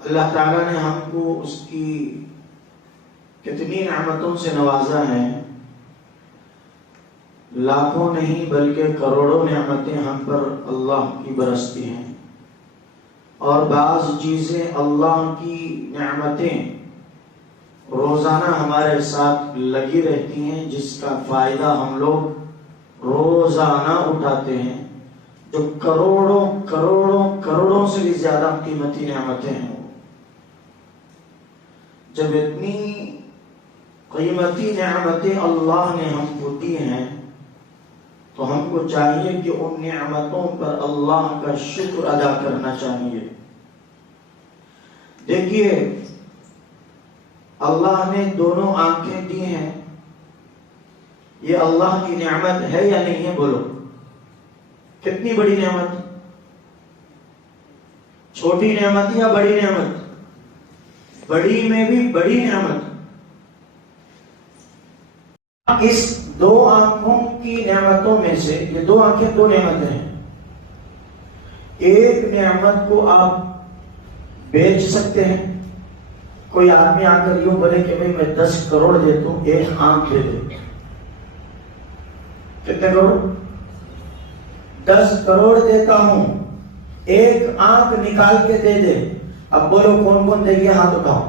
اللہ تعالیٰ نے ہم کو اس کی کتنی نعمتوں سے نوازا ہے، لاکھوں نہیں بلکہ کروڑوں نعمتیں ہم پر اللہ کی برستی ہیں، اور بعض چیزیں اللہ کی نعمتیں روزانہ ہمارے ساتھ لگی رہتی ہیں جس کا فائدہ ہم لوگ روزانہ اٹھاتے ہیں، جو کروڑوں کروڑوں کروڑوں سے بھی زیادہ قیمتی نعمتیں ہیں۔ جب اتنی قیمتی نعمتیں اللہ نے ہم کو دی ہیں تو ہم کو چاہیے کہ ان نعمتوں پر اللہ کا شکر ادا کرنا چاہیے۔ دیکھیے، اللہ نے دونوں آنکھیں دی ہیں، یہ اللہ کی نعمت ہے یا نہیں ہے؟ بولو، کتنی بڑی نعمت؟ چھوٹی نعمت یا بڑی نعمت؟ بڑی میں بھی بڑی نعمت۔ اس دو آنکھوں کی نعمتوں میں سے، یہ دو آنکھیں دو نعمتیں ہیں، ایک نعمت کو آپ بیچ سکتے ہیں۔ کوئی آدمی آ کر یوں بولے کہ میں 10 کروڑ دیتا ہوں، ایک آنکھ دے دے۔ کتنے کروڑ؟ 10 کروڑ دیتا ہوں، ایک آنکھ نکال کے دے دے۔ اب بولو کون کون دے گیا؟ ہاتھ اٹھاؤ،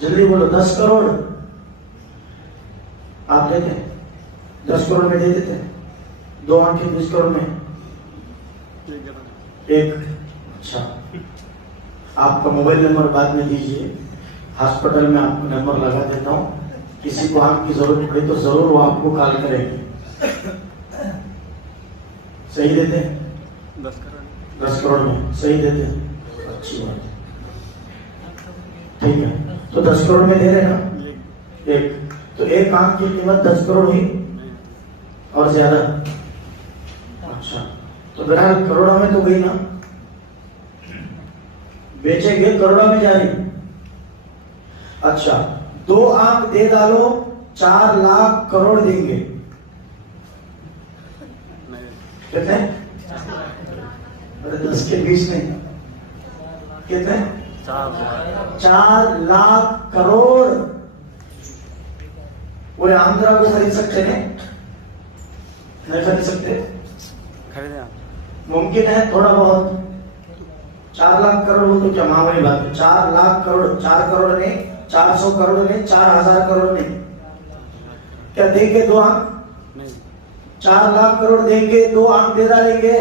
جلدی بولو۔ 10 کروڑ آپ دیتے ہیں؟ 10 کروڑ میں دے دیتے ہیں؟ دو آنکھیں 20 کروڑ میں ایک۔ اچھا، آپ کا موبائل نمبر بعد میں دیجیے، ہاسپٹل میں آپ کو نمبر لگا دیتا ہوں، کسی کو آنکھ کی ضرورت پڑے تو ضرور وہ آپ کو کال کرے گی۔ صحیح دیتے ہیں؟ 10 کروڑ میں صحیح دیتے ہیں، اچھی بات ہے، ٹھیک ہے۔ تو 10 کروڑ میں دے رہے نا ایک، تو ایک آنکھ کی قیمت 10 کروڑ ہوئی اور زیادہ؟ اچھا، تو بہرحال کروڑوں میں تو گئی نا، بیچیں گے کروڑوں میں جاری۔ اچھا، 2 آنکھ دے ڈالو، 4 لاکھ کروڑ دیں گے۔ کتنے؟ 10 کے 20 میں کتنے؟ 4 لاکھ کروڑ۔ پورے آندھرا کو خرید سکتے ہیں؟ نہیں خرید سکتے؟ ممکن ہے تھوڑا بہت۔ 4 لاکھ کروڑ وہ تو کیا معمولی بات ہے۔ 4 لاکھ کروڑ، 4 کروڑ نہیں، 400 کروڑ نہیں، 4000 کروڑ نہیں۔ کیا دیں گے 2 آنکھ؟ 4 لاکھ کروڑ دیں گے، 2 آنکھ دے ڈالیں گے،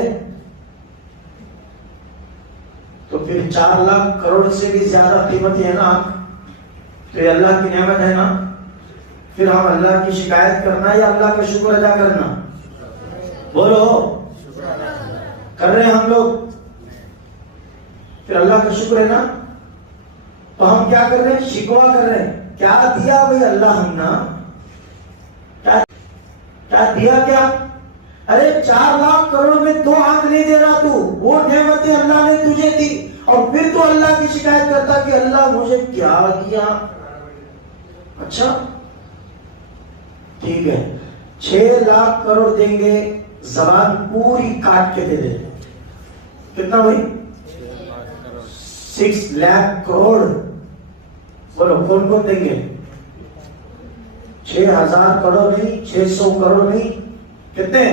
تو پھر 4 لاکھ کروڑ سے بھی زیادہ قیمتی ہے نا آنکھ، تو یہ اللہ کی نعمت ہے نا۔ پھر ہم اللہ کی شکایت کرنا یا اللہ کا شکر ادا کرنا؟ بولو، کر رہے ہیں ہم لوگ؟ پھر اللہ کا شکر ہے نا، تو ہم کیا کر رہے ہیں؟ شکوا کر رہے ہیں۔ کیا دیا بھائی اللہ ہم نا؟ کیا دیا؟ کیا؟ ارے 4 لاکھ کروڑ میں 2 آنکھ نہیں دے رہا تو، وہ نعمتیں اللہ نے تجھے دی، اور پھر تو اللہ کی شکایت کرتا کہ اللہ مجھے کیا دیا؟ اچھا ٹھیک ہے، 6 لاکھ کروڑ دیں گے، زبان پوری کاٹ کے دے دیں۔ کتنا بھائی؟ 6 لاکھ کروڑ۔ بولو کون کون دیں گے؟ 6000 کروڑ نہیں، 600 کروڑ نہیں، کتنے؟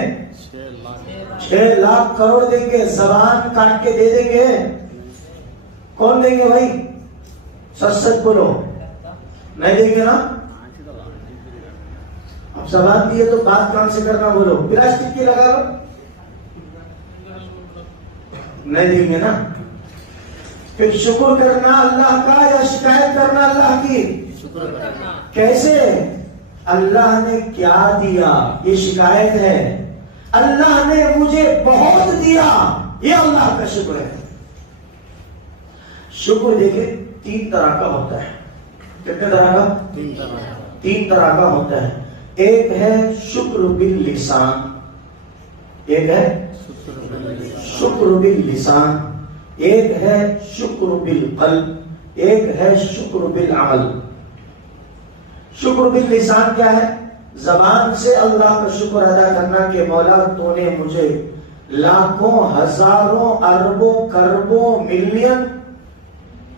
6 لاکھ کروڑ دیں گے، زبان کاٹ کے دے دیں گے۔ کون دیں گے بھائی؟ سچ سچ بولو، نہیں دیں گے نا؟ اب زبان دیے تو بات کام سے کرنا، بولو پلاسٹک کی لگا لو، نہیں دیں گے نا؟ پھر شکر کرنا اللہ کا یا شکایت کرنا اللہ کی؟ کیسے؟ اللہ نے کیا دیا یہ شکایت ہے، اللہ نے مجھے بہت دیا یہ اللہ کا شکر ہے۔ شکر دیکھیں 3 طرح کا ہوتا ہے۔ کتنے طرح کا؟ 3 طرح کا ہوتا ہے۔ ایک ہے شکر باللسان، ایک ہے شکر باللسان، ایک ہے شکر بالقلب، ایک ہے شکر بالعمل۔ شکر باللسان کیا ہے؟ زبان سے اللہ کا شکر ادا کرنا کہ مولا تو نے مجھے لاکھوں ہزاروں اربوں کروڑوں ملین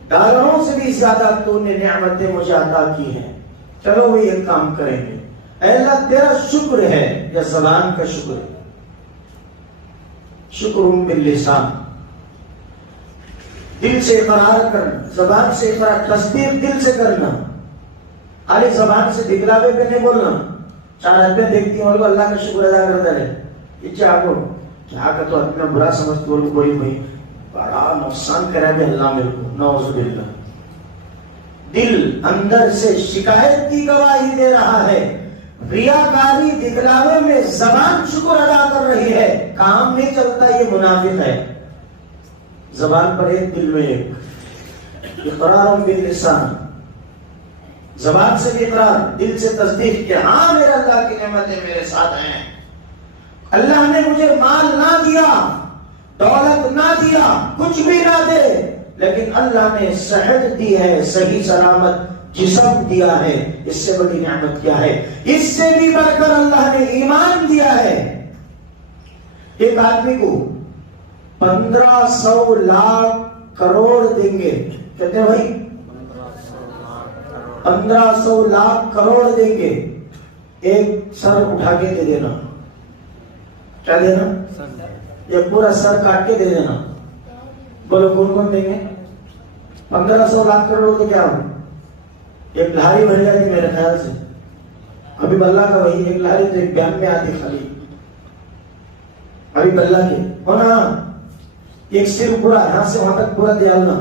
ڈالروں سے بھی زیادہ تو نے نعمتیں مجھے عطا کی ہیں، چلو وہ ایک کام کریں گے، اے اللہ تیرا شکر ہے، یا زبان کا شکر ہے، شکر باللسان، دل سے اقرار کرنا، زبان سے اقرار، تصدیق دل سے کرنا، خالی زبان سے دکھلاوے پہ نہیں بولنا۔ چار آدمی دیکھتی ہیں اور اللہ کا شکر ادا کرتا رہے، کیا کہ تو اپنا برا سمجھتے ہو، کوئی بڑا نقصان کرا بھی اللہ میرے کو، نعوذ باللہ۔ دل اندر سے شکایت کی گواہی دے رہا ہے، ریاکاری دکھلاوے میں زبان شکر ادا کر رہی ہے، کام نہیں چلتا، یہ منافق ہے۔ زبان پر ایک، دل میں ایک، اقرار باللسان، زبان سے بھی اقرار، دل سے تصدیق کہ ہاں میرے اللہ کی نعمتیں میرے ساتھ ہیں، اللہ نے مجھے مال نہ دیا، دولت نہ دیا، کچھ بھی نہ دے، لیکن اللہ نے صحت دی ہے، صحیح سلامت جسم دیا ہے، اس سے بڑی نعمت کیا ہے؟ اس سے بھی بڑھ کر اللہ نے ایمان دیا ہے۔ ایک آدمی کو 1500 لاکھ کروڑ دیں گے، کہتے ہیں بھائی 1500 لاکھ کروڑ دیں گے، ایک سر اٹھا کے دے دینا، کیا دینا؟ یہ پورا سر کاٹ کے دے دینا۔ بولو کون کون دیں گے؟ 1500 لاکھ کروڑ تو کیا ہو؟ ایک لہاری بھر جاتی میرے خیال سے، ابھی بلہ کا وہی ایک لہاری تو ایک بیان میں آتی خالی، ابھی بلہ کے ہونا ایک سر پورا یہاں سے وہاں تک پورا دیالنا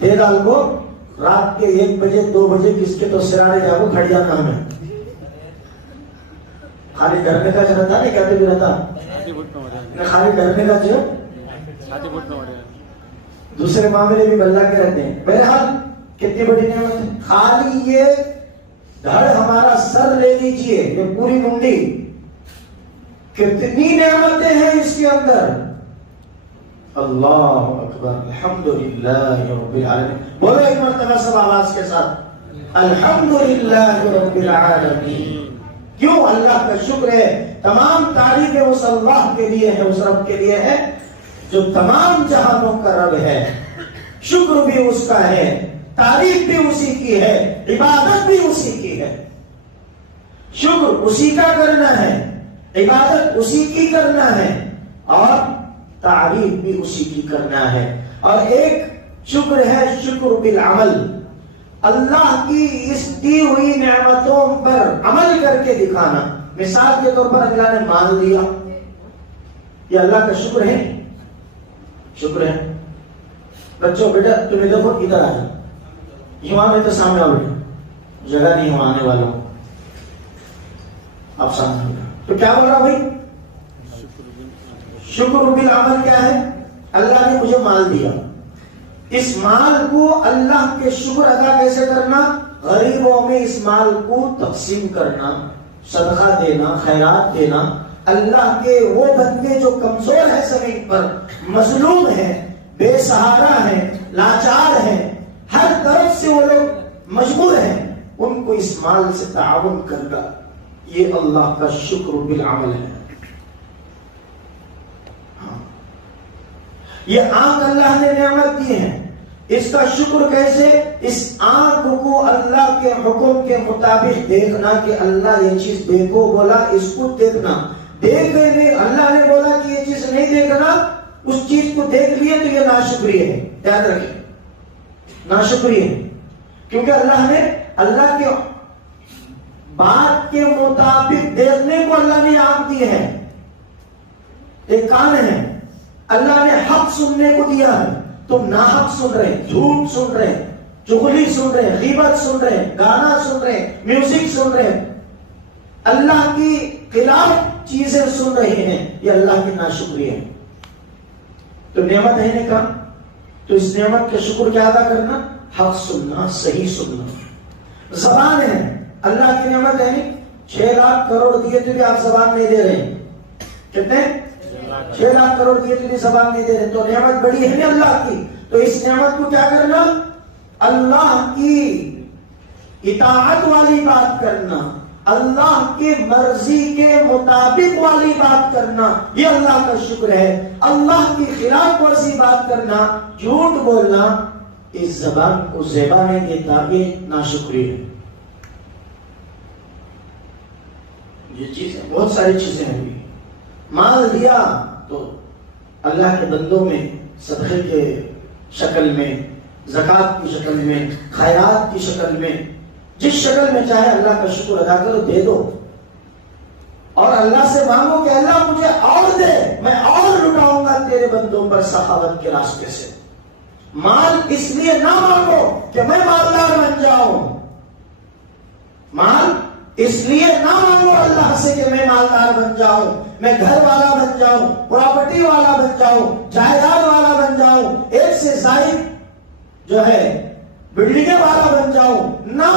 دے ڈال کو، رات کے 1 بجے 2 بجے کس کے تو سرانے جاگو کھڑ جانا ہمیں، خالی ڈرنے کا جو رہتا نہیں کہتے بھی رہتا، خالی ڈرنے کا جو دوسرے معاملے بھی بلّہ کے رہتے ہیں۔ بہرحال کتنی بڑی نعمت ہے، خالی یہ دھڑ ہمارا سر لے لیجئے، یہ پوری منڈی، کتنی نعمتیں ہیں اس کے اندر۔ اللہ اکبر، الحمدللہ رب العالمین، بولو ایک مرتبہ سب آواز کے ساتھ، الحمدللہ رب العالمین۔ کیوں؟ اللہ کا شکر ہے، تمام تعریفیں اس اللہ کے لیے ہے، اس رب کے لیے ہے جو تمام جہانوں کا رب ہے، شکر بھی اس کا ہے، تعریف بھی اسی کی ہے، عبادت بھی اسی کی ہے۔ شکر اسی کا کرنا ہے، عبادت اسی کی کرنا ہے، اور تعریف بھی اسی کی کرنا ہے۔ اور ایک شکر ہے شکر بالعمل، اللہ کی اس دی ہوئی نعمتوں پر عمل کر کے دکھانا۔ مثال کے طور پر اللہ نے مال دیا، یہ اللہ کا شکر ہے، شکر ہے۔ بچوں بیٹا تمہیں دیکھو ادھر آ جاؤ، یہاں میں تو سامنے آ بیٹھے، جگہ نہیں وہاں آنے والوں، آپ سامنے آ، تو کیا بول رہا بھائی؟ شکر بالعمل کیا ہے؟ اللہ نے مجھے مال دیا، اس مال کو اللہ کے شکر ادا کیسے کرنا؟ غریبوں میں اس مال کو تقسیم کرنا، صدقہ دینا، خیرات دینا۔ اللہ کے وہ بندے جو کمزور ہیں زمین پر، مظلوم ہیں، بے سہارا ہیں، لاچار ہیں، ہر طرف سے وہ لوگ مجبور ہیں، ان کو اس مال سے تعاون کرنا، یہ اللہ کا شکر بالعمل ہے۔ یہ آنکھ اللہ نے نعمت دی ہے، اس کا شکر کیسے؟ اس آنکھ کو اللہ کے حکم کے مطابق دیکھنا، کہ اللہ یہ چیز دیکھو بولا، اس کو دیکھنا، دیکھے نہیں، اللہ نے بولا کہ یہ چیز نہیں دیکھنا، اس چیز کو دیکھ لیے تو یہ ناشکری ہے، یاد رکھیں، ناشکری ہے، کیونکہ اللہ نے اللہ کے بات کے مطابق دیکھنے کو اللہ نے آنکھ دی ہے، ایک کان ہے، اللہ نے حق سننے کو دیا ہے، تم ناحق سن رہے ہیں، جھوٹ سن رہے ہیں، چغلی سن رہے ہیں، غیبت سن رہے ہیں، گانا سن رہے ہیں، میوزک سن رہے ہیں، اللہ کی خلاف چیزیں سن رہے ہیں، یہ اللہ کی ناشکری ہے۔ تو نعمت ہے نے کہا، تو اس نعمت کا شکر کیا ادا کرنا؟ حق سننا، صحیح سننا۔ زبان ہے، اللہ کی نعمت ہے نہیں، 6 لاکھ کروڑ دیے تو بھی آپ زبان نہیں دے رہے ہیں، کتنے؟ 6 لاکھ کروڑ دیے تو بھی زبان نہیں دے رہے، تو نعمت بڑی ہے نا اللہ کی، تو اس نعمت کو کیا کرنا؟ اللہ کی اطاعت والی بات کرنا، اللہ کی مرضی کے مطابق والی بات کرنا یہ اللہ کا شکر ہے. اللہ کی خلاف ورزی بات کرنا، جھوٹ بولنا اس زبان کو زیبا نہیں دیتا، یہ ناشکری ہے. یہ چیزیں بہت ساری چیزیں ہیں. مال دیا تو اللہ کے بندوں میں صدقے کے شکل میں، زکوٰۃ کی شکل میں، خیرات کی شکل میں، جس شکل میں چاہے اللہ کا شکر ادا کرو، دے دو. اور اللہ سے مانگو کہ اللہ مجھے اور دے، میں اور لٹاؤں گا تیرے بندوں پر سخاوت کے راستے سے. مال اس لیے نہ مانگو کہ میں مالدار بن جاؤں. مال اس لیے نہ مانگو اللہ سے کہ میں مالدار بن جاؤں، میں گھر والا بن جاؤں، پراپرٹی والا بن جاؤں، جائیداد والا بن جاؤں، ایک سے زائد جو ہے بلڈنگیں والا بن جاؤں. نہ،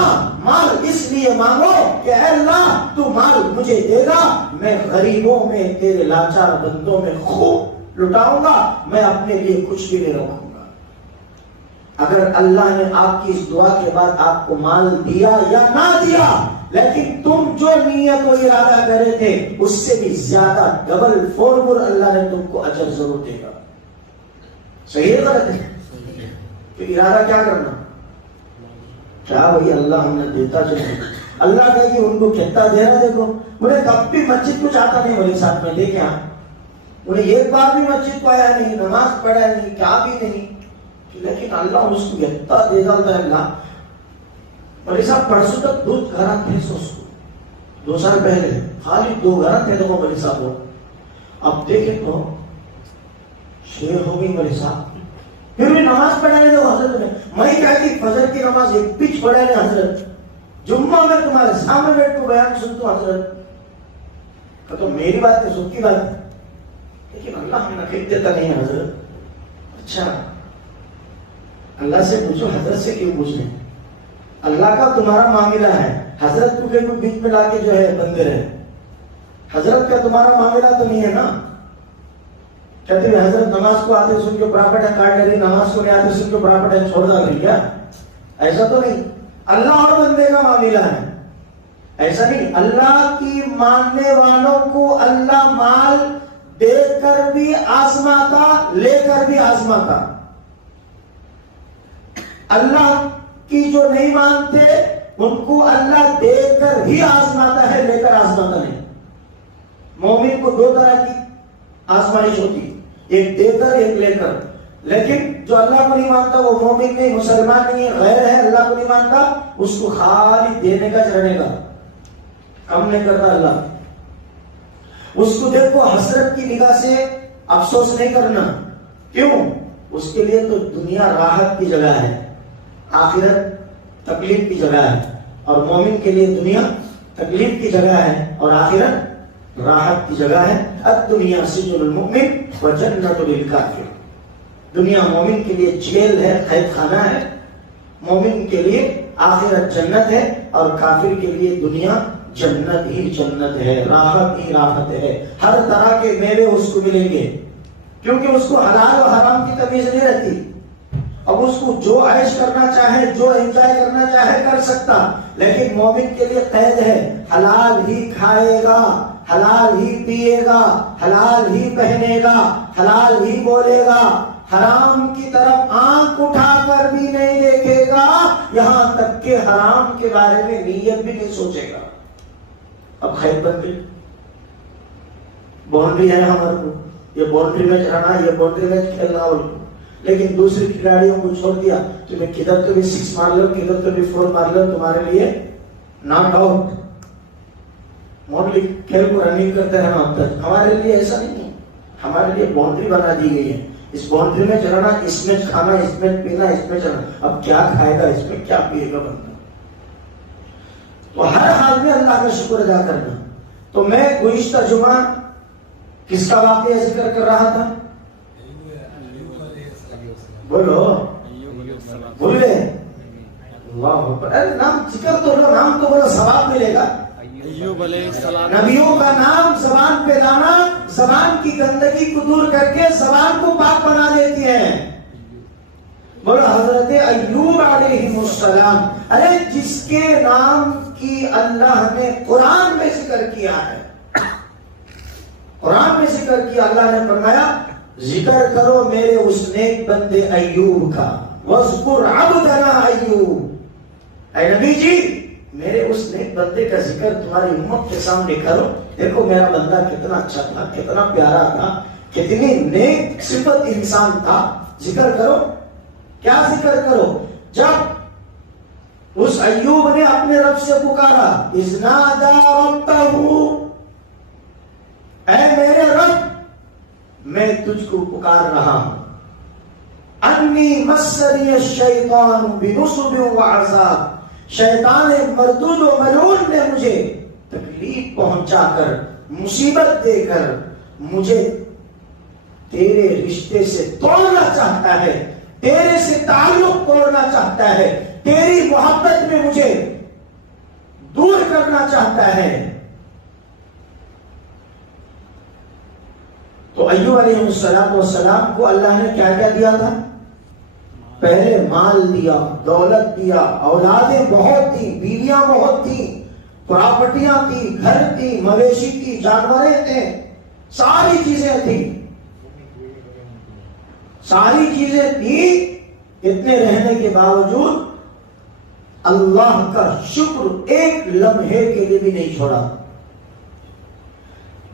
مال اس لیے مانگو کہ اے اللہ تو مال مجھے دے گا، میں غریبوں میں، تیرے لاچار بندوں میں خوب لٹاؤں گا، میں اپنے لیے کچھ بھی نہیں رکھوں گا. اگر اللہ نے آپ کی اس دعا کے بعد آپ کو مال دیا یا نہ دیا، لیکن تم جو نیت و ارادہ کرے تھے اس سے بھی زیادہ ڈبل فورمول اللہ نے تم کو اجر ضرور دے گا. صحیح ہے غلط ہے؟ تو ارادہ کیا کرنا؟ کیا وہی اللہ ہم نے دیتا چلے. اللہ کہے کہ ان کو کہتا دے رہا، دیکھو انہیں کب بھی مسجد کو جاتا نہیں، میرے ساتھ میں دیکھیں آپ، انہیں ایک بار بھی مسجد کو آیا نہیں، نماز پڑھا نہیں، کیا بھی نہیں، لیکن اللہ اس کو کہتا دے ڈالتا ہے. اللہ میرے ساتھ پرسوں تک 2 گھر تھے، سو 2 سال پہلے خالی 2 گھر تھے. دیکھو میرے ساتھ ہو، اب دیکھیں تو شیر ہو گئی میرے ساتھ. پھر بھی نماز پڑھانے دو حضرت نے، میں کہتی فجر کی نماز ایک پچ پڑھانے حضرت، جمعہ میں تمہارے سامنے بیٹھ کو بیان سنتا ہوں حضرت. تو میری بات ہے، سب کی بات ہے، لیکن اللہ ہمیں نقید دیتا نہیں ہے حضرت. اچھا اللہ سے پوچھو، حضرت سے کیوں پوچھ رہے؟ اللہ کا تمہارا معاملہ ہے، حضرت کو کوئی بیچ میں لا کے جو ہے بندے رہے. حضرت کا تمہارا معاملہ تو نہیں ہے نا. کہتے ہیں حضرت نماز کو آتے سن کے پراپٹ ہے کاٹ لگی، نماز کو نہیں آتے سن کے پراپٹ ہے چھوڑ ڈالی، کیا ایسا تو نہیں. اللہ اور بندے کا معاملہ ہے، ایسا نہیں. اللہ کی ماننے والوں کو اللہ مال دے کر بھی آزماتا، لے کر بھی آزماتا. اللہ کی جو نہیں مانتے ان کو اللہ دے کر ہی آزماتا ہے، لے کر آزماتا نہیں. مومن کو 2 طرح کی آزمائش ہوتی ہے، ایک دے کر ایک لے کر. لیکن جو اللہ کو نہیں مانتا وہ مومن نہیں، مسلمان نہیں، غیر ہے، اللہ کو نہیں مانتا، اس کو خالی دینے کا چڑھنے کا کم نہیں کرتا اللہ. اس کو دیکھو حسرت کی نگاہ سے افسوس نہیں کرنا. کیوں؟ اس کے لیے تو دنیا راحت کی جگہ ہے، آخرت تکلیف کی جگہ ہے. اور مومن کے لیے دنیا تکلیف کی جگہ ہے اور آخرت راحت کی جگہ ہے. الدنیا سجن المؤمن وجنت للکافر. دنیا مومن کے لیے جیل ہے، قید خانہ ہے. مومن کے لیے آخرت جنت ہے اور کافر کے لیے دنیا جنت ہی جنت ہے، راحت ہی راحت ہے. ہر طرح کے میوے اس کو ملیں گے کیونکہ اس کو حلال و حرام کی تمیز نہیں رہتی. اب اس کو جو عیش کرنا چاہے، جو انجوائے کرنا چاہے کر سکتا. لیکن مومن کے لیے قید ہے، حلال ہی کھائے گا، حلال ہی پیے گا، حلال ہی پہنے گا، حلال ہی بولے گا، حرام کی طرف آنکھ اٹھا کر بھی نہیں دیکھے گا، یہاں تک کہ حرام کے بارے میں نیت بھی نہیں سوچے گا. اب خیر بن گئی، باؤنڈری ہے ہمارے کو، یہ باؤنڈری میں چلانا، یہ باؤنڈری میں کھیلنا. اور لیکن دوسری کھلاڑیوں کو چھوڑ دیا، تمہیں کدھر تو بھی 6 مار لو، کدھر تو بھی 4 مار لو، تمہارے لیے ناٹ آؤٹ. موڈلی کھیل کو رننگ کرتے رہنا ہوتا ہے. ہمارے لیے ایسا نہیں ہے، ہمارے لیے باؤنڈری بنا دی گئی ہے. اس باؤنڈری میں چلانا، اس میں کھانا، اس میں پینا، اس میں چلنا. اب کیا کھائے گا، اس میں کیا پیے گا بندہ. تو ہر حال میں اللہ کا شکر ادا کرنا. تو میں گزشتہ جمعہ کس کا واقعہ ذکر کر رہا تھا؟ بولو بولے اللہ اکبر. ارے نام ذکر تو لو، نام تو بولو، ثواب ملے گا. نبیوں کا نام زبان پہ لانا زبان کی گندگی کو دور کر کے زبان کو پاک بنا دیتی ہے. بولو حضرت ایوب علیہ السلام. ارے جس کے نام کی اللہ نے قرآن میں ذکر کیا ہے. قرآن میں ذکر کیا. اللہ نے فرمایا ذکر کرو میرے اس نیک بندے ایوب کا. وَاذْكُرْ عَبْدَنَا ایوب. اے نبی جی میرے اس نیک بندے کا ذکر تمہاری امت کے سامنے کرو. دیکھو میرا بندہ کتنا اچھا تھا, کتنا پیارا تھا, کتنی نیک صفت انسان تھا. ذکر کرو. کیا ذکر کرو؟ جب اس ایوب نے اپنے رب سے پکارا اذ نادى ربه, اے میرے رب میں تجھ کو پکار رہا ہوں. انی مسنی الشیطان بنصب وعذاب, شیطان مردود و ملعون نے مجھے تکلیف پہنچا کر, مصیبت دے کر مجھے تیرے رشتے سے توڑنا چاہتا ہے, تیرے سے تعلق توڑنا چاہتا ہے, تیری محبت میں مجھے دور کرنا چاہتا ہے. تو ایوب علیہ السلام کو اللہ نے کیا کیا دیا تھا؟ پہلے مال دیا, دولت دیا, اولادیں بہت تھی, بیویاں بہت تھی, پراپرٹیاں تھی, گھر تھی, مویشی تھی, جانوریں تھے, ساری چیزیں تھی, ساری چیزیں تھی. اتنے رہنے کے باوجود اللہ کا شکر ایک لمحے کے لیے بھی نہیں چھوڑا.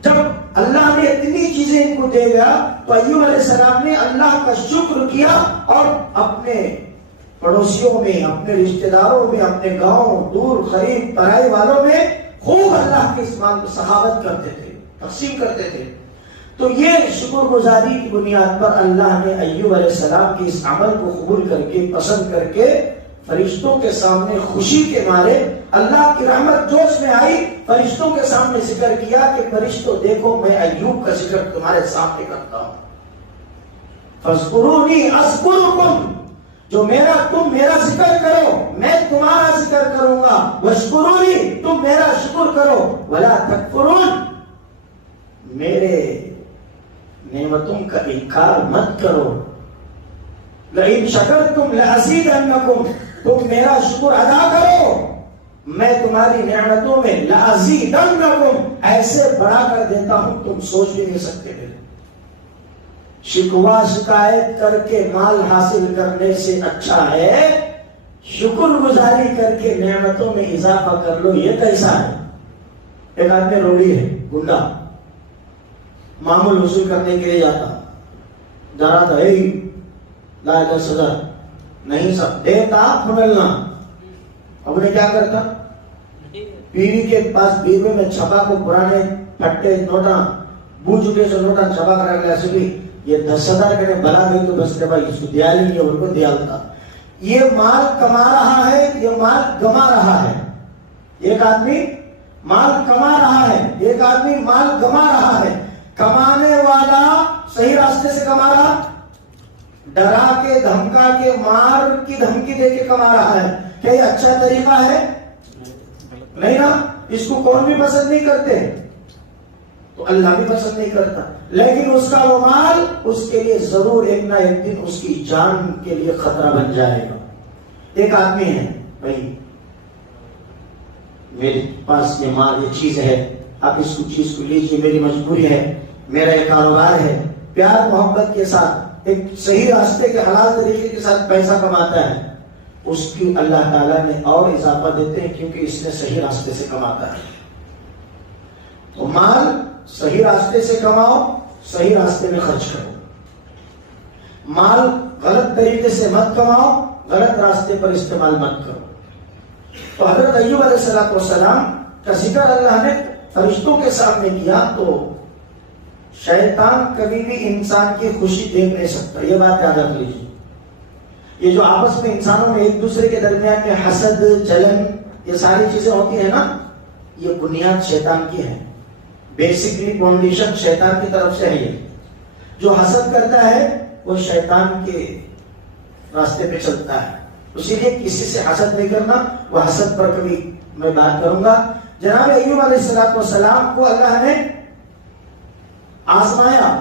جب اللہ نے اتنی چیزیں ان کو دے گیا تو ایوب علیہ السلام نے اللہ کا شکر کیا اور اپنے پڑوسیوں میں, اپنے رشتہ داروں میں, اپنے گاؤں, دور قریب پرائے والوں میں خوب اللہ کے اس مال کو سخاوت کرتے تھے, تقسیم کرتے تھے. تو یہ شکر گزاری کی بنیاد پر اللہ نے ایوب علیہ السلام کے اس عمل کو قبول کر کے, پسند کر کے فرشتوں کے سامنے خوشی کے مارے اللہ کی رحمت جوش میں آئی. فرشتوں کے سامنے ذکر کیا کہ فرشتوں دیکھو میں ایوب کا ذکر تمہارے سامنے کرتا ہوں. فاذکرونی اذکرکم, جو تم میرا ذکر کرو میں تمہارا ذکر کروں گا. واشکرونی, تم میرا شکر کرو. ولا تکفرون, میرے نعمتوں کا انکار مت کرو. لئن شکرتم لازیدنکم, تم میرا شکر ادا کرو میں تمہاری نعمتوں میں لازیدنکم ایسے بڑھا کر دیتا ہوں تم سوچ بھی نہیں سکتے. شکوہ شکایت کر کے مال حاصل کرنے سے اچھا ہے شکر گزاری کر کے نعمتوں میں اضافہ کر لو. یہ کیسا ہے؟ ایک آدمی روڑی ہے, گنڈا, معمول وصول کرنے کے لیے جا رہا تھا, لا 10,000 نہیں سب دیتا ملنا. اب نے کیا کرتا, بیوی کے پاس بیوی میں چھپا کو پرانے پھٹے نوٹا بو چکے سے نوٹا چھپا کرا گیا سے بھی یہ 10,000 کے بلا گئی تو بس بھائی اس کو دیا ہی نہیں, ان کو دیا ہوتا. یہ مال کما رہا ہے, یہ مال گما رہا ہے. ایک آدمی مال کما رہا ہے, ایک آدمی مال گما رہا ہے. کمانے والا صحیح راستے سے کما رہا, ڈرا کے دھمکا کے مار کی دھمکی دے کے کما رہا ہے. کیا یہ اچھا طریقہ ہے؟ نہیں نا. اس کو کون بھی پسند نہیں کرتے, تو اللہ بھی پسند نہیں کرتا. لیکن اس کا وہ مال اس کے لیے ضرور ایک نہ ایک دن اس کی جان کے لیے خطرہ بن جائے گا. ایک آدمی ہے, بھائی میرے پاس یہ مال, یہ چیز ہے, آپ اس چیز کو لیجیے, میری مجبوری ہے, میرا یہ کاروبار ہے. پیار محبت کے ساتھ ایک صحیح راستے کے حلال طریقے کے ساتھ پیسہ کماتا ہے, اس کی اللہ تعالیٰ نے اور اضافہ دیتے ہیں کیونکہ اس نے صحیح راستے سے کماتا ہے. تو مال صحیح راستے سے کماؤ, صحیح راستے میں خرچ کرو. مال غلط طریقے سے مت کماؤ, غلط راستے پر استعمال مت کرو. تو حضرت ایوب علیہ السلام کا ذکر اللہ نے فرشتوں کے سامنے کیا تو شیطان کبھی بھی انسان کی خوشی دیکھ نہیں سکتا. یہ بات یاد رکھ لیجیے. یہ جو آپس میں انسانوں میں ایک دوسرے کے درمیان میں حسد, جلن, یہ ساری چیزیں ہوتی ہیں نا, یہ بنیاد شیطان کی ہے. بیسکلی فاؤنڈیشن شیطان کی طرف سے ہے. یہ جو حسد کرتا ہے وہ شیطان کے راستے پہ چلتا ہے. اسی لیے کسی سے حسد نہیں کرنا. وہ حسد پر کبھی میں بات کروں گا. جناب ایوب علیہ السلام کو اللہ نے آزمایا.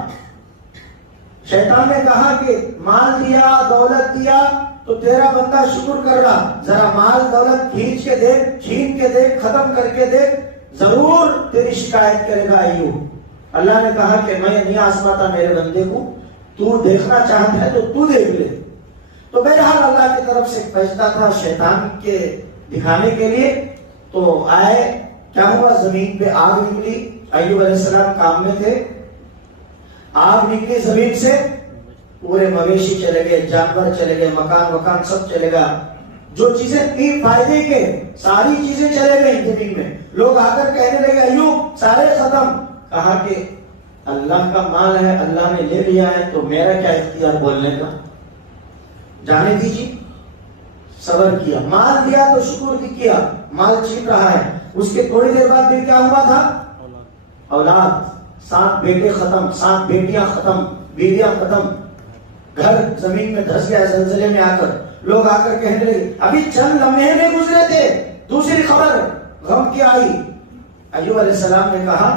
شیطان نے کہا کہ مال دیا, دولت دیا, تو تیرا بندہ شکر کر رہا، ذرا مال دولت کھینچ کے دیکھ، چھین کے دیکھ، ختم کر کے دیکھ، ضرور تیری شکایت کرے گا ایوب۔ اللہ نے کہا کہ میں نہیں آزماتا میرے بندے کو، تو دیکھنا چاہتا ہے تو تو دیکھ لے۔ تو بہرحال اللہ کی طرف سے ایک فیصلہ تھا شیطان کے دکھانے کے لیے، تو آئے، کیا ہوا، زمین پہ آگ نکلی، ایوب علیہ السلام کام میں تھے، آگ نکلی زمین سے، پورے مویشی چلے گئے، جانور چلے گئے، مکان سب چلے گا، جو چیزیں تھی فائدے کے ساری چیزیں چلے گئی زمین میں۔ لوگ آ کر کہنے لگے ایوب سارے ختم۔ کہا کہ اللہ کا مال ہے، اللہ نے لے لیا ہے، تو میرا کیا اختیار بولنے کا، جانے دیجیے۔ صبر کیا، مال دیا تو شکر کیا، مال چھین رہا ہے۔ اس کے تھوڑی دیر بعد پھر کیا ہوا تھا، اولاد، 7 بیٹے ختم، 7 بیٹیاں ختم، بیویاں ختم، گھر زمین میں دھس گیا زلزلے میں آ کر۔ لوگ آ کر کہنے لگے، ابھی چند لمحے میں گزرے تھے، دوسری خبر غم کی آئی۔ ایوب علیہ السلام نے کہا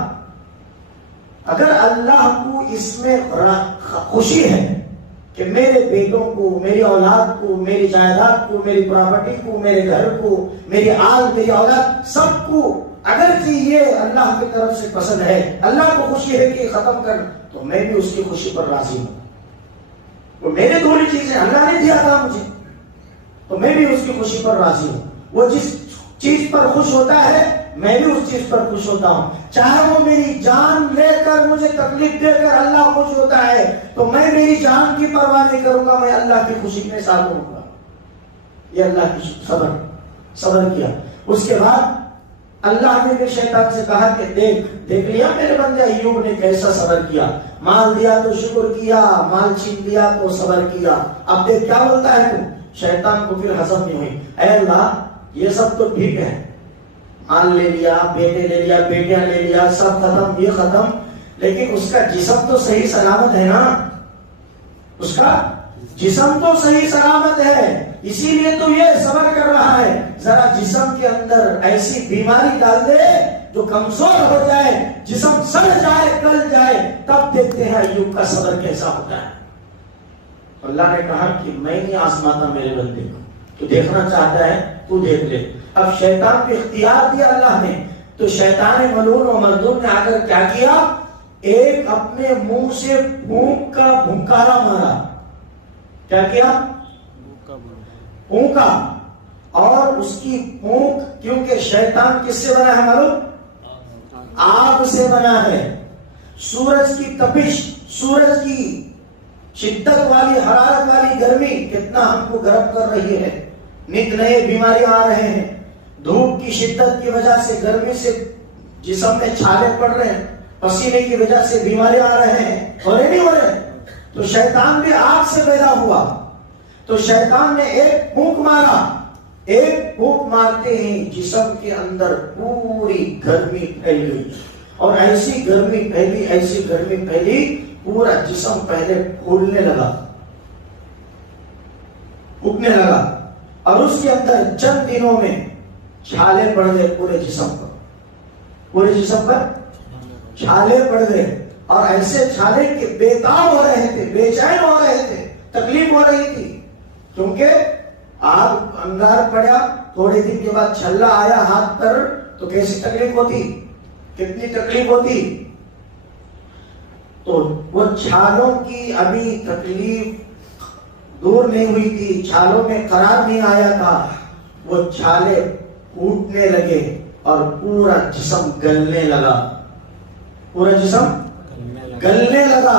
اگر اللہ کو اس میں خوشی ہے کہ میرے بیٹوں کو، میری اولاد کو، میری جائیداد کو، میری پراپرٹی کو، میرے گھر کو، میری آل، میری اولاد، سب کو اگر یہ اللہ کی طرف سے پسند ہے، اللہ کو خوشی ہے کہ ختم کر، تو میں بھی اس کی خوشی پر راضی ہوں۔ وہ میرے دونوں چیزیں اللہ نے دیا تھا مجھے، تو میں بھی اس کی خوشی پر راضی ہوں۔ وہ جس چیز پر خوش ہوتا ہے میں بھی اس چیز پر خوش ہوتا ہوں، چاہے وہ میری جان لے کر مجھے تکلیف دے کر اللہ خوش ہوتا ہے تو میں میری جان کی پرواہ نہیں کروں گا، میں اللہ کی خوشی میں ساتھ ہوں گا۔ یہ اللہ کی صبر کیا۔ اس کے بعد اللہ نے بھی شیطان سے کہا کہ دیکھ لیا میرے بندے ایوب نے کیسا صبر کیا، مال دیا تو شکر کیا، مال چھین لیا تو صبر کیا، اب دیکھ کیا بولتا ہے تو۔ شیطان کو پھر ہضم نہیں ہوئی، اے اللہ یہ سب تو ٹھیک ہے، مال لے لیا، بیٹے لے لیا، بیٹیاں لے لیا، سب ختم، یہ ختم، لیکن اس کا جسم تو صحیح سلامت ہے نا، اس کا جسم تو صحیح سلامت ہے، اسی لیے تو یہ صبر کر رہا ہے۔ ذرا جسم کے اندر ایسی بیماری ڈال دے جو کمزور ہو جائے، جسم سڑ جائے، گل جائے، تب دیکھتے ہیں ایوب کا صبر کیسا ہوتا ہے۔ اللہ نے کہا کہ میں نہیں آزماتا میرے بندے کو، تو دیکھنا چاہتا ہے تو دیکھ لے۔ اب شیطان کو اختیار دیا اللہ نے، تو شیطان ملعون و مردود نے آ کر کیا کیا، ایک اپنے منہ سے پھونک کا بھنکارا مارا۔ کیا کیا، پھونکا، اور اس کی پھونک، کیونکہ شیطان کس سے بنا ہے معلوم، آگ سے بنا ہے۔ سورج کی تپش، سورج کی شدت والی، حرارت والی گرمی کتنا ہم کو گرم کر رہی ہے، نت نئے بیماریاں آ رہے ہیں، دھوپ کی شدت کی وجہ سے، گرمی سے جسم میں چھالے پڑ رہے ہیں، پسینے کی وجہ سے بیماریاں آ رہے ہیں، ہو رہے نہیں ہو رہے؟ تو شیطان بھی آگ سے پیدا ہوا، تو شیطان نے ایک پھونک مارا، ایک پھونک مارتے ہی جسم کے اندر پوری گرمی پھیل گئی، اور ایسی گرمی پھیلی، ایسی گرمی پھیلی، پورا جسم پہلے پھولنے لگا، اگنے لگا، اور اس کے اندر چند دنوں میں چھالے پڑ گئے پورے جسم پر، پورے جسم پر چھالے پڑ گئے، اور ایسے چھالے کہ بےتاب ہو رہے تھے، بے چین ہو رہے تھے، تکلیف ہو رہی تھی، کیونکہ آگ انگار پڑا، تھوڑے دن کے بعد چھلا آیا ہاتھ پر، تو کیسی تکلیف ہوتی، کتنی تکلیف ہوتی۔ تو وہ چھالوں کی ابھی تکلیف دور نہیں ہوئی تھی، چھالوں میں قرار نہیں آیا تھا، وہ چھالے پھوٹنے لگے اور پورا جسم گلنے لگا، پورا جسم گلنے لگا۔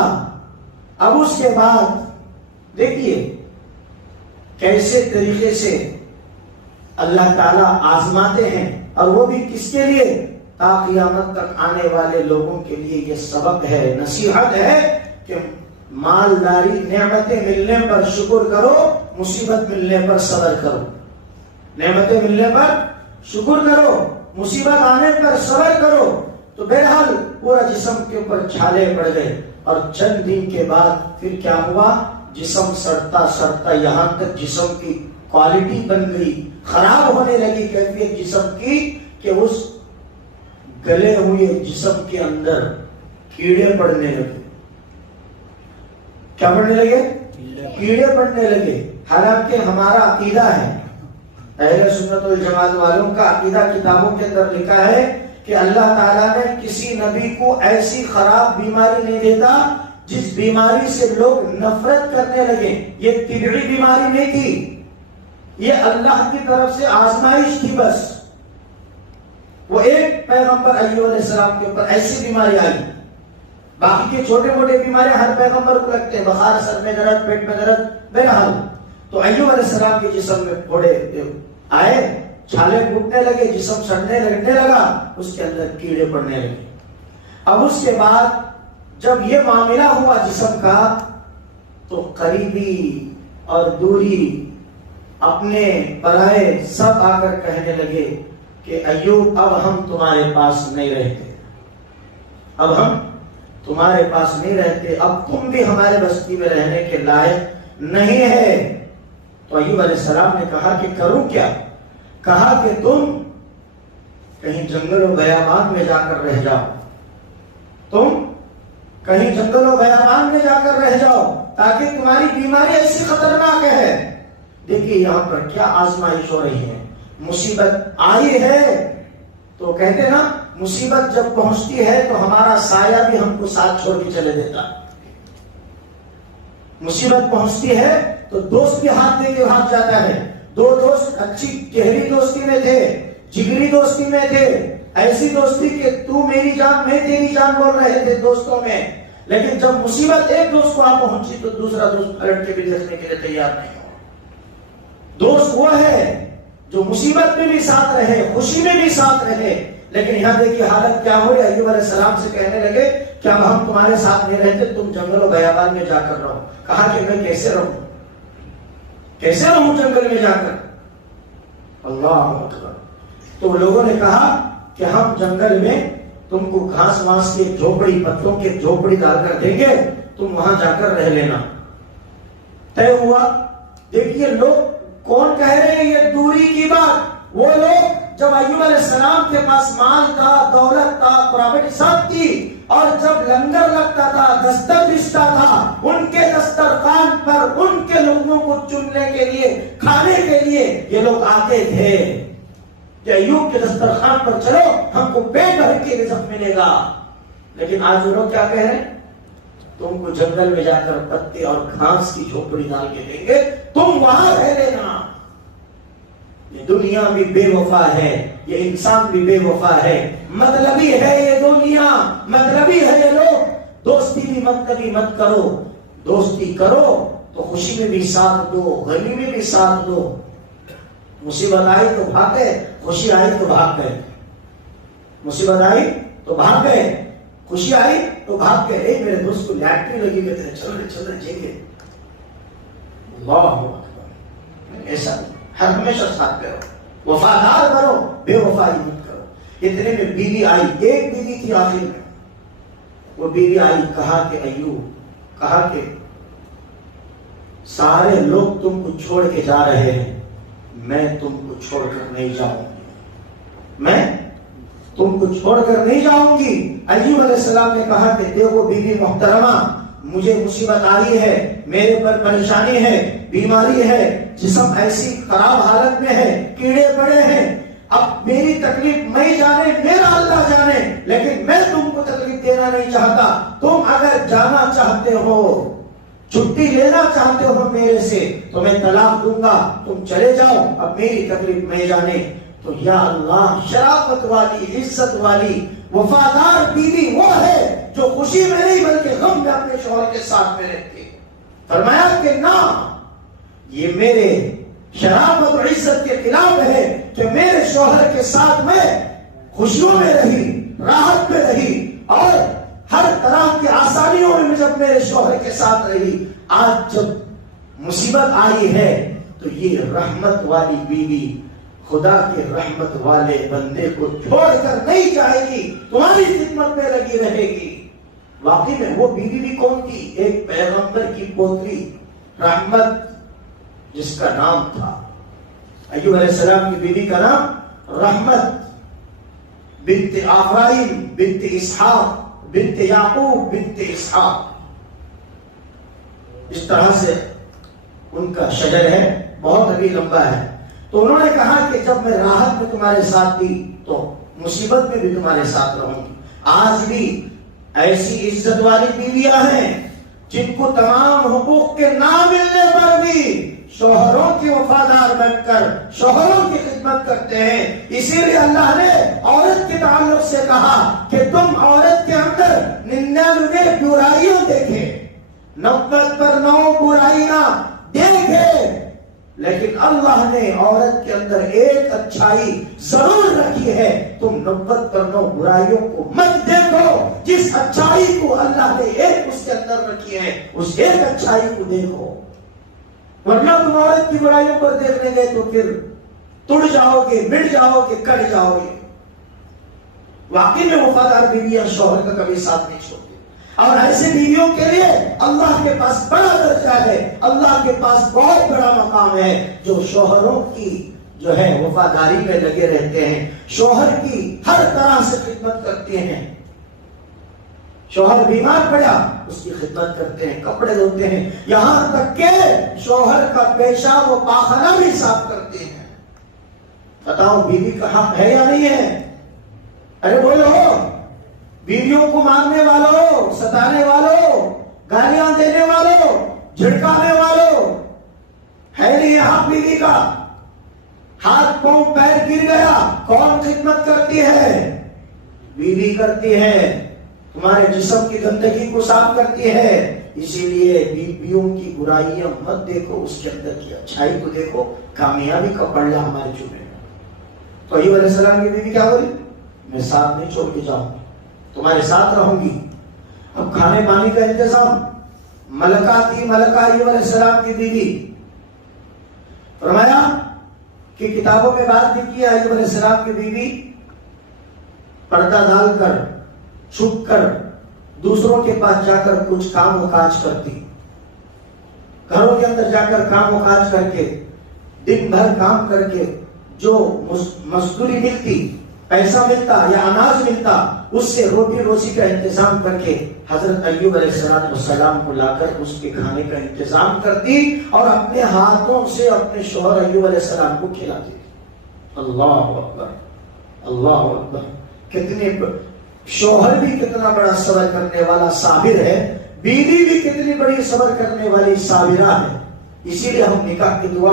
اب اس کے بعد دیکھیے کیسے طریقے سے اللہ تعالیٰ آزماتے ہیں، اور وہ بھی کس کے لیے، تا قیامت تک آنے والے لوگوں کے لیے یہ سبق ہے، نصیحت ہے کہ مالداری، نعمتیں ملنے پر شکر کرو، مصیبت ملنے پر صبر کرو، نعمتیں ملنے پر شکر کرو، مصیبت آنے پر صبر کرو۔ تو بہرحال پورا جسم کے اوپر چھالے پڑ گئے، اور چند دن کے بعد پھر کیا ہوا، جسم سڑتا سڑتا یہاں تک جسم کی کوالٹی بن گئی، خراب ہونے لگی کیفیت جسم کی، کہ اس گلے ہوئے جسم کے اندر کیڑے پڑنے لگے۔ کیا پڑنے لگے؟ کیڑے پڑنے لگے۔ حالانکہ ہمارا عقیدہ ہے، اہل سنت والجماعت والوں کا عقیدہ کتابوں کے اندر لکھا ہے کہ اللہ تعالیٰ نے کسی نبی کو ایسی خراب بیماری نہیں دیتا جس بیماری سے لوگ نفرت کرنے لگے۔ یہ طبعی بیماری نہیں تھی، یہ اللہ کی طرف سے آزمائش تھی بس۔ وہ ایک پیغمبر ایوب علیہ السلام کے اوپر ایسی بیماری آئی، باقی کے چھوٹے موٹے بیماریاں ہر پیغمبر کو لگتے ہیں، بخار، سر میں درد، پیٹ میں درد، بہرحال تو ایوب علیہ السلام کے جسم میں پھوڑے آئے، چھالے پھوٹنے لگے، جسم سڑنے لگنے لگا، اس کے اندر کیڑے پڑنے لگے۔ اب اس کے بعد جب یہ معاملہ ہوا جسم کا، تو قریبی اور دوری، اپنے پرائے سب آ کر کہنے لگے کہ ایوب اب ہم تمہارے پاس نہیں رہتے، اب ہم تمہارے پاس نہیں رہتے، اب تم بھی ہمارے بستی میں رہنے کے لائق نہیں ہے۔ تو ایوب علیہ السلام نے کہا کہ کروں کیا؟ کہا کہ تم کہیں جنگل و بیابان میں جا کر رہ جاؤ، تم کہیں جنگل و بیابان میں جا کر رہ جاؤ تاکہ تمہاری بیماری ایسی خطرناک ہے۔ دیکھیے یہاں پر کیا آزمائش ہو رہی ہے، مصیبت آئی ہے تو کہتے ہیں نا، مصیبت جب پہنچتی ہے تو ہمارا سایہ بھی ہم کو ساتھ چھوڑ کے چلے دیتا۔ مصیبت پہنچتی ہے تو دوست بھی ہاتھ دے کے بھاگ جاتا ہے۔ دو دوست اچھی گہری دوستی میں تھے، جگری دوستی میں تھے، ایسی دوستی کہ تو میری جان میں تیری جان بول رہے تھے دوستوں میں، لیکن جب مصیبت ایک دوست کو آ پہنچی تو دوسرا دوست پلٹ کے بھی دیکھنے کے لیے تیار نہیں ہو۔ دوست وہ ہے جو مصیبت میں بھی ساتھ رہے، خوشی میں بھی ساتھ رہے۔ لیکن یہاں دیکھیے حالت کیا ہو رہی ہے، ایوب علیہ السلام سے کہنے لگے کہ اب ہم تمہارے ساتھ نہیں رہتے، تم جنگل و بیابان میں جا کر رہو۔ کہا کہ میں کیسے رہوں، کیسے رہوں جنگل میں جا کر؟ اللہ اکبر۔ تو لوگوں نے کہا کہ ہم جنگل میں تم کو گھاس واس کے جھوپڑی، پتوں کے جھوپڑی ڈال کر دیں گے، تم وہاں جا کر رہ لینا۔ طے ہوا۔ دیکھیے لوگ کون کہہ رہے ہیں یہ دوری کی بات؟ وہ لوگ جب ایوب علیہ السلام کے پاس مال تھا، دولت تھا، پراپرٹی سب تھی، اور جب لنگر لگتا تھا، دستر بچتا تھا، ان کے دسترخوان پر ان کے لوگوں کو چننے کے لیے، کھانے کے لیے یہ لوگ آتے تھے کہ ایوب کے دسترخوان پر چلو، ہم کو پیٹ بھر کے رزق ملے گا۔ لیکن آج وہ لوگ کیا کہہ رہے ہیں؟ تم کو جنگل میں جا کر پتے اور گھاس کی جھوپڑی ڈال کے دیں گے، تم وہاں رہ لینا۔ یہ دنیا بھی بے وفا ہے، یہ انسان بھی بے وفا ہے، مطلبی ہے یہ دنیا، مطلبی ہے یہ لوگ۔ دوستی بھی مطلبی مت کرو، دوستی کرو تو خوشی میں بھی ساتھ دو، غمی میں بھی ساتھ دو۔ مصیبت آئی تو بھاگ گئے، خوشی آئی تو بھاگ گئے، مصیبت آئی تو بھاگ گئے، خوشی آئی تو بھاگ گئے۔ ایک میرے دوست کو لیٹری لگی ہوئی تھے، چل رہے جیگے۔ اللہ اکبر۔ ایسا ہر ہمیشہ ساتھ کرو، وفادار کرو، بے وفائی مت کرو۔ اتنے میں بیوی آئی، ایک بیوی تھی آخر میں، وہ بیوی آئی، کہا کہ ایوب، کہا کہ سارے لوگ تم کو چھوڑ کے جا رہے ہیں، میں تم کو چھوڑ کر نہیں جاؤں گی، میں تم کو چھوڑ کر نہیں جاؤں گی۔ ایوب علیہ السلام نے کہا کہ دیکھو بیوی محترمہ، مجھے مصیبت آئی ہے، میرے پر پریشانی ہے، بیماری ہے، جسم ایسی خراب حالت میں ہے، کیڑے پڑے ہیں، اب میری تکلیف میں جانے، میرا اللہ جانے، لیکن میں تم کو تکلیف دینا نہیں چاہتا۔ تم اگر جانا چاہتے ہو، چھٹی لینا چاہتے ہو میرے سے، تو میں طلاق دوں گا، تم چلے جاؤ، اب میری تکلیف میں جانے۔ تو یا اللہ، شرافت والی، عزت والی، وفادار بیوی وہ ہے جو خوشی میں نہیں بلکہ غم میں اپنے شوہر کے ساتھ میں رہتی ہے۔ فرمایا کہ نہ، یہ میرے شرافت و عزت کے خلاف ہے کہ میرے شوہر کے ساتھ میں خوشیوں میں رہی، راحت میں رہی، اور ہر طرح کی آسانیوں میں جب میرے شوہر کے ساتھ رہی، آج جب مصیبت آئی ہے تو یہ رحمت والی بیوی خدا کے رحمت والے بندے کو چھوڑ کر نہیں جائے گی، تمہاری خدمت میں لگی رہے گی۔ واقعی میں وہ بیوی بھی کون تھی؟ ایک پیغمبر کی پوتری رحمت، جس کا نام تھا، ایوب علیہ السلام کی بیوی کا نام رحمت بنت افرایم بنت اسحاق بنت یعقوب بنت اسحاق۔ اس طرح سے ان کا شجر ہے، بہت ابھی لمبا ہے. تو انہوں نے کہا کہ جب میں راحت میں تمہارے ساتھ تھی تو مصیبت میں بھی تمہارے ساتھ رہوں گی. آج بھی ایسی عزت والی بیویاں ہیں جن کو تمام حقوق کے نہ ملنے پر بھی شوہروں کی وفادار بن کر شوہروں کی خدمت کرتے ہیں. اسی لیے اللہ نے عورت کے تعلق سے کہا کہ تم عورت کے اندر 99 برائیوں دیکھے، 90 پر 9 برائیاں دیکھے، لیکن اللہ نے عورت کے اندر ایک اچھائی ضرور رکھی ہے. تم 90 پر 9 برائیوں کو مت دیکھو، جس اچھائی کو اللہ نے ایک اس کے اندر رکھی ہے اس ایک اچھائی کو دیکھو. ورنہ تم عورت کی برائیوں پر دیکھنے گئے تو پھر تڑ جاؤ گے، مٹ جاؤ گے، کٹ جاؤ گے. واقعی میں وفادار بیویاں شوہر کا کبھی ساتھ نہیں چھوڑتی، اور ایسے بیویوں کے لیے اللہ کے پاس بڑا درجہ ہے، اللہ کے پاس بہت بڑا مقام ہے، جو شوہروں کی جو ہے وفاداری میں لگے رہتے ہیں، شوہر کی ہر طرح سے خدمت کرتے ہیں. شوہر بیمار پڑا اس کی خدمت کرتے ہیں، کپڑے دھوتے ہیں، یہاں تک کہ شوہر کا پیشاب و پاخانہ بھی صاف کرتے ہیں. بتاؤ بیوی کا حق ہے یا نہیں ہے؟ ارے بولو، بیویوں کو مارنے والوں، ستانے والوں، گالیاں دینے والوں، جھڑکانے والوں، ہے نہیں حق بیوی کا؟ ہاتھ پاؤں پیر گر گیا، کون خدمت کرتی ہے؟ بیوی کرتی ہے. تمہارے جسم کی گندگی کو صاف کرتی ہے. اسی لیے بیویوں کی برائیاں مت دیکھو، اس کے اندر کی اچھائی کو دیکھو. کامیابی کا پڑھا ہمارے چوبے. تو ایوب علیہ السلام کی بیوی کیا بولی؟ میں ساتھ نہیں چھوڑ کے جاؤں، تمہارے ساتھ رہوں گی. اب کھانے پانی کا انتظام، ملکہ تھی، ملکہ ایوب علیہ السلام کی بیوی. فرمایا کہ کتابوں میں بات بھی کیا، ایوب علیہ السلام کی بیوی پردہ ڈال کر چھپ کر دوسروں کے پاس جا کر کچھ کام و کاج کرتی، گھروں کے اندر جا کر کام و کاج کر کے دن بھر کام کر کے جو مزدوری ملتی، پیسہ ملتا یا اناج ملتا، اس سے روٹی روزی کا انتظام کر کے حضرت ایوب علیہ السلام کو لا کر اس کے کھانے کا انتظام کرتی اور اپنے ہاتھوں سے اپنے شوہر ایوب علیہ السلام کو کھلاتی. اللہ اکبر، اللہ اکبر. کتنے شوہر بھی کتنا بڑا صبر کرنے والا صابر ہے، بیوی بھی کتنی بڑی صبر کرنے والی صابرہ ہے. اسی لیے ہم نکاح کی دعا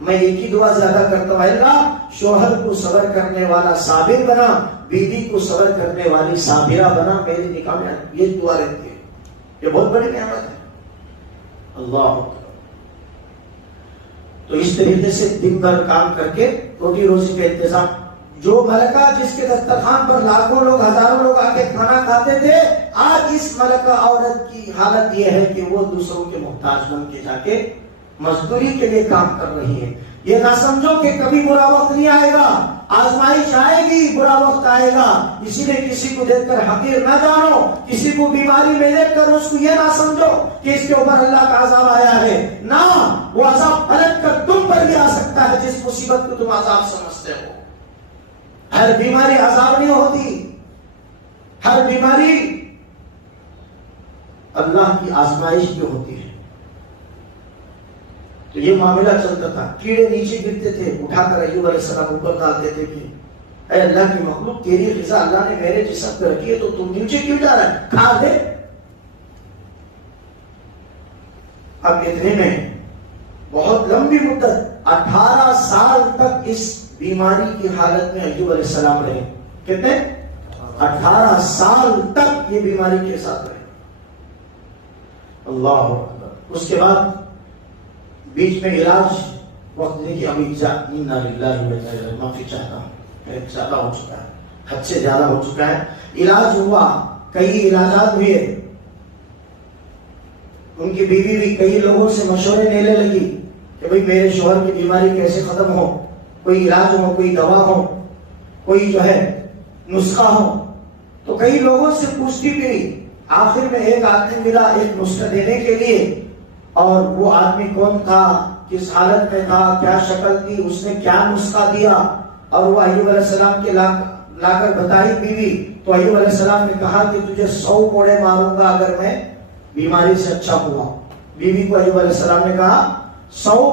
میں ایک ہی دعا زیادہ کرتا ہوں، اللہ شوہر کو صبر کرنے والا صابر بنا، بیوی کو صبر کرنے والی صابرہ بنا. میرے نکاح میں یہ دعا رہتی ہے، یہ بہت بڑی نعمت ہے. اللہ. تو اس طریقے سے دن بھر کام کر کے روٹی روزی کا انتظام. جو ملکہ جس کے دسترخوان پر لاکھوں لوگ، ہزاروں لوگ آ کے کھانا کھاتے تھے، آج اس ملکہ عورت کی حالت یہ ہے کہ وہ دوسروں کے محتاج بن کے جا کے مزدوری کے لیے کام کر رہی ہے. یہ نہ سمجھو کہ کبھی برا وقت نہیں آئے گا، آزمائش آئے گی، برا وقت آئے گا. اسی لیے کسی کو دیکھ کر حقیر نہ جانو، کسی کو بیماری میں دیکھ کر اس کو یہ نہ سمجھو کہ اس کے اوپر اللہ کا عذاب آیا ہے. نہ، وہ عذاب پلٹ کر تم پر بھی آ سکتا ہے، جس مصیبت کو تم عذاب سمجھتے ہو. ہر بیماری عذاب نہیں ہوتی، ہر بیماری اللہ کی آزمائش بھی ہوتی ہے. تو یہ معاملہ چلتا تھا. کیڑے نیچے گرتے تھے، اٹھا کر ایوب علیہ السلام اوپر ڈالتے تھے کہ اے اللہ کی مخلوق، تیری غذا اللہ نے میرے جسم پہ رکھی ہے تو تم نیچے کیوں جا رہا ہے، کھا دے. اب اتنے میں بہت لمبی مدت 18 سال تک اس بیماری کی حالت میں ایوب علیہ السلام رہے. کتنے؟ 18 سال تک یہ بیماری کے ساتھ رہے. اللہ اکبر. اس کے بعد بیچ میں علاج وقت نہیں کہ ابھی انا للہ و انا الیہ، معافی چاہتا ہوں، زیادہ ہو چکا ہے، حد سے زیادہ ہو چکا ہے. علاج ہوا، کئی علاجات ہوئے. ان کی بیوی بھی کئی لوگوں سے مشورے لینے لگی کہ بھئی میرے شوہر کی بیماری کیسے ختم ہو، کوئی علاج ہو، کوئی دوا ہو، کوئی جو ہے نسخہ ہو. تو کئی لوگوں سے پوچھتی پھری. آخر میں ایک آدمی ملا ایک نسخہ دینے کے لیے، اور وہ آدمی کون تھا، کس حالت میں تھا، کیا شکل تھی، اس نے کیا نسخہ دیا، اور وہ ایوب علیہ السلام کے لا کر بتائی بیوی. تو ایوب علیہ السلام نے کہا کہ تجھے 100 کوڑے ماروں گا اگر میں بیماری سے اچھا ہوا. بیوی کو ایوب علیہ السلام نے کہا 100